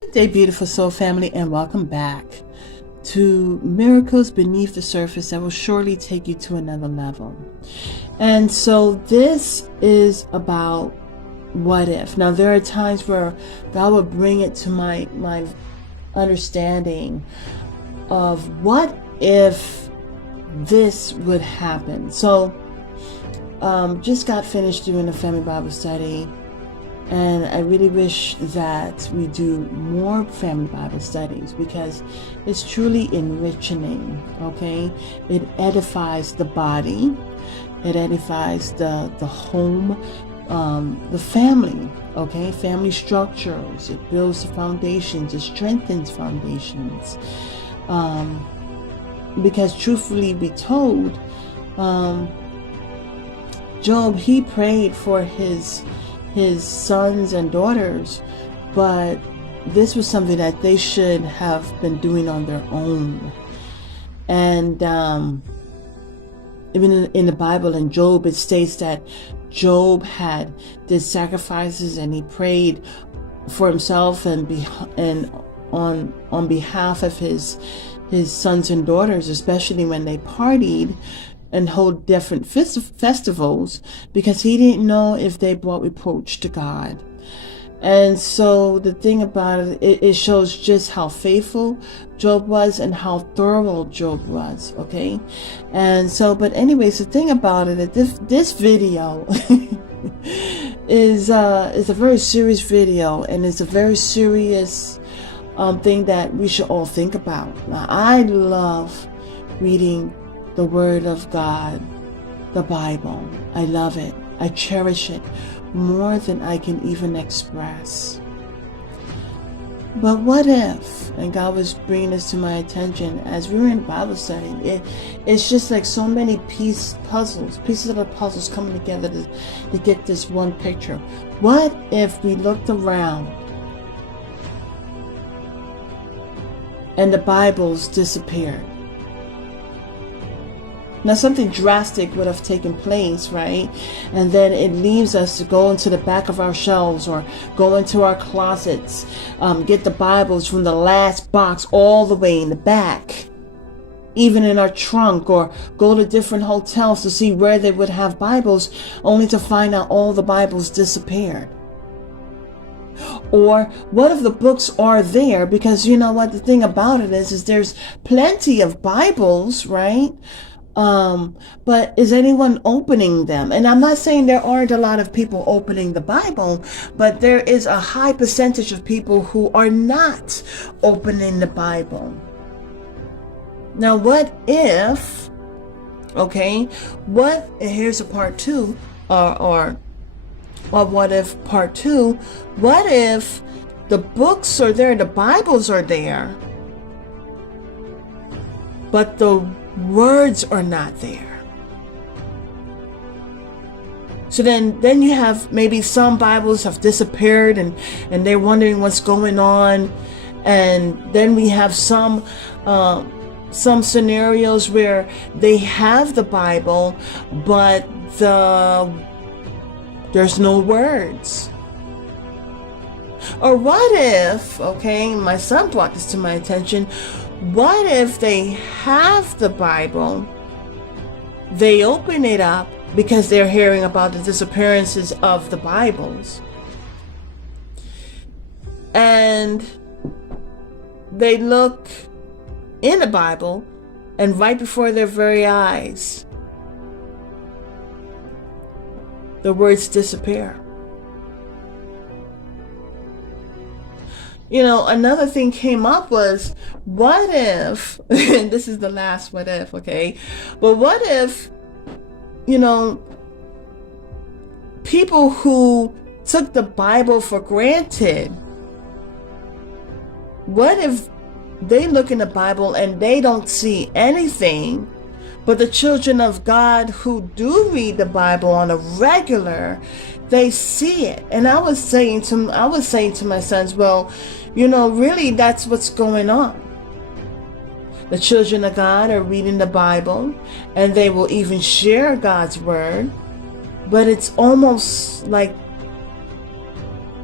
Good day, beautiful soul family, and welcome back to Miracles Beneath the Surface that will surely take you to another level. And so this is about what if. Now, there are times where God will bring it to my understanding of what if this would happen. So just got finished doing a family Bible study, and I really wish that we do more family Bible studies because it's truly enriching, okay? It edifies the body, it edifies the home, the family, okay? Family structures, it builds the foundations, it strengthens foundations. Because truthfully be told, Job, he prayed for his sons and daughters, but this was something that they should have been doing on their own. And even in the Bible, in Job, it states that Job did sacrifices and he prayed for himself and on behalf of his sons and daughters, especially when they partied and hold different festivals, because he didn't know if they brought reproach to God. And so the thing about it shows just how faithful Job was and how thorough Job was, okay? And so, but anyways, the thing about it, this video is a very serious video, and it's a very serious thing that we should all think about. Now, I love reading the Word of God, the Bible. I love it. I cherish it more than I can even express. But what if, and God was bringing this to my attention as we were in Bible study, it's just like so many pieces of the puzzles coming together to get this one picture. What if we looked around and the Bibles disappeared? Now, something drastic would have taken place, right? And then it leaves us to go into the back of our shelves or go into our closets, get the Bibles from the last box all the way in the back, even in our trunk, or go to different hotels to see where they would have Bibles, only to find out all the Bibles disappeared. Or what if the books are there? Because you know what, the thing about it is there's plenty of Bibles, right? But is anyone opening them? And I'm not saying there aren't a lot of people opening the Bible, but there is a high percentage of people who are not opening the Bible. Now, what if, okay, here's a part two, or what if part two, what if the books are there, the Bibles are there, but the words are not there? So then you have maybe some Bibles have disappeared and they're wondering what's going on. And then we have some scenarios where they have the Bible, but there's no words. Or what if, okay, my son brought this to my attention, what if they have the Bible, they open it up because they're hearing about the disappearances of the Bibles, and they look in the Bible, and right before their very eyes, the words disappear. You know, another thing came up was, what if, and this is the last what if, okay? But what if, you know, people who took the Bible for granted, what if they look in the Bible and they don't see anything, but the children of God who do read the Bible on a regular, they see it? And I was saying to my sons, well, you know, really that's what's going on. The children of God are reading the Bible, and they will even share God's word, but it's almost like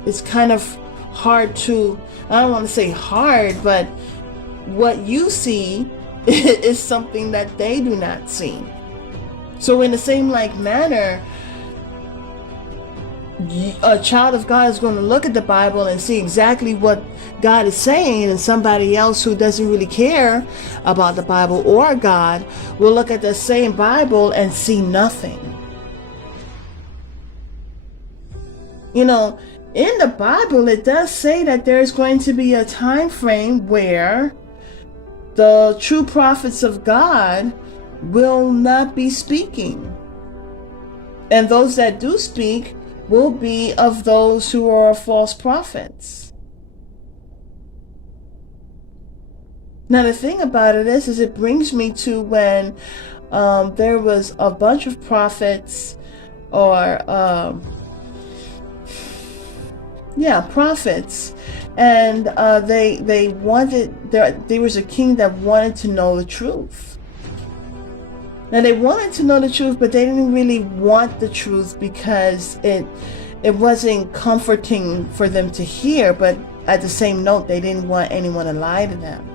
it's kind of hard to, I don't want to say hard, but what you see is something that they do not see. So in the same like manner, a child of God is going to look at the Bible and see exactly what God is saying, and somebody else who doesn't really care about the Bible or God will look at the same Bible and see nothing. You know, in the Bible, it does say that there's going to be a time frame where the true prophets of God will not be speaking. And those that do speak will be of those who are false prophets. Now, the thing about it is it brings me to when there was a bunch of prophets, or prophets, and they wanted, there was a king that wanted to know the truth. Now, they wanted to know the truth, but they didn't really want the truth because it wasn't comforting for them to hear. But at the same note, they didn't want anyone to lie to them.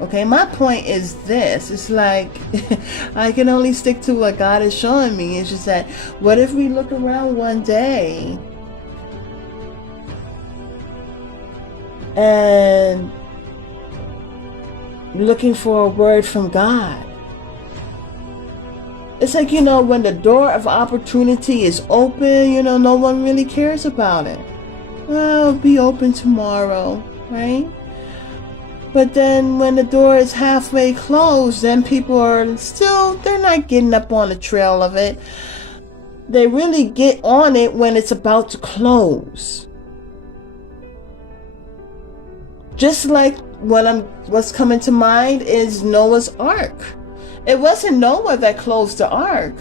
Okay, my point is this. It's like, I can only stick to what God is showing me. It's just that, what if we look around one day and looking for a word from God? It's like, when the door of opportunity is open, no one really cares about it. Well, it'll be open tomorrow, right? But then when the door is halfway closed, then people are still, they're not getting up on the trail of it. They really get on it when it's about to close. Just like what's coming to mind is Noah's Ark. It wasn't Noah that closed the ark,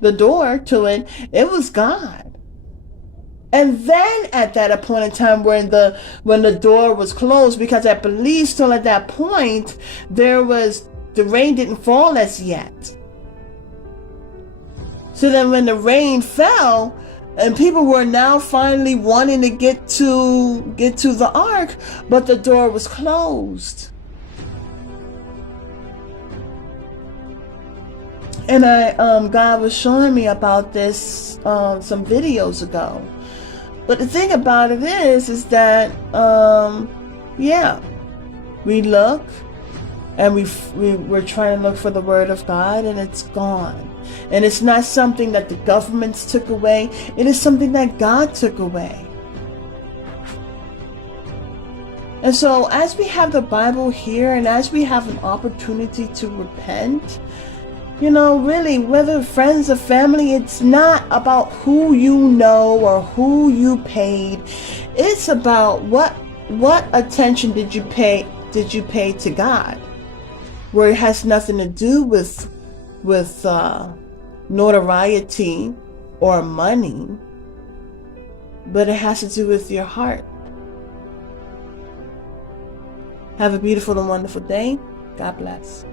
the door to it. It was God. And then at that appointed time when the door was closed, because I believe still at that point the rain didn't fall as yet. So then when the rain fell, and people were now finally wanting to get to the ark, but the door was closed. And God was showing me about this some videos ago. But the thing about it is that we look and we're trying to look for the word of God, and it's gone. And it's not something that the governments took away. It is something that God took away. And so as we have the Bible here, and as we have an opportunity to repent, really, whether friends or family, it's not about who you know or who you paid. It's about what attention did you pay to God, where it has nothing to do with notoriety or money, but it has to do with your heart. Have a beautiful and wonderful day. God bless.